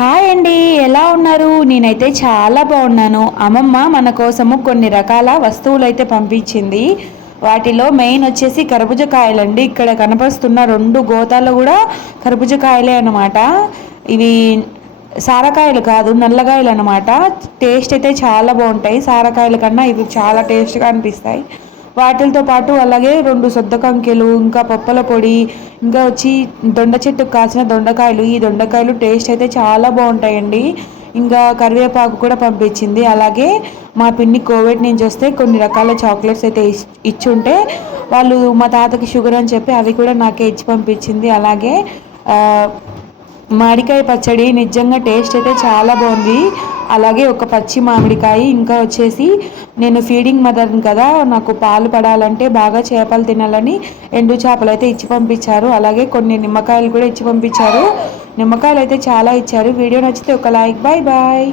Hi అండి. ఎలా ఉన్నారు? నేనైతే చాలా బాగున్నాను. అమ్మమ్మ మన కోసము కొన్ని రకాల వస్తువులైతే పంపించింది. వాటిలో మెయిన్ వచ్చేసి కర్బూజ కాయలండి. ఇక్కడ కనపరుస్తున్న 2 గోతాలు కూడా కర్బూజ కాయలే అన్నమాట. ఇవి సారకాయలు కాదు, నల్లకాయలు అన్నమాట. టేస్ట్ అయితే చాలా బాగుంటాయి. సారకాయల కన్నా ఇవి చాలా టేస్ట్గా అనిపిస్తాయి. వాటితో పాటు అలాగే 2 సొద్ద కంకెలు, ఇంకా పప్పల పొడి, ఇంకా వచ్చి దొండ చెట్టుకు కాసిన దొండకాయలు. ఈ దొండకాయలు టేస్ట్ అయితే చాలా బాగుంటాయండి. ఇంకా కరివేపాకు కూడా పంపించింది. అలాగే మా పిన్ని కోవిడ్ నుంచి వస్తే కొన్ని రకాల చాక్లెట్స్ అయితే ఇచ్చుంటే వాళ్ళు, మా తాతకి షుగర్ అని చెప్పి అవి కూడా నాకే ఇచ్చి పంపించింది. అలాగే మామిడికాయ పచ్చడి నిజంగా టేస్ట్ అయితే చాలా బాగుంది. అలాగే ఒక పచ్చి మామిడికాయ, ఇంకా వచ్చేసి నేను ఫీడింగ్ మదర్ని కదా, నాకు పాలు పడాలంటే బాగా చేపలు తినాలని ఎండు చేపలు అయితే ఇచ్చి పంపించారు. అలాగే కొన్ని నిమ్మకాయలు కూడా ఇచ్చి పంపించారు. నిమ్మకాయలు అయితే చాలా ఇచ్చారు. వీడియో నచ్చితే ఒక లైక్. Bye bye.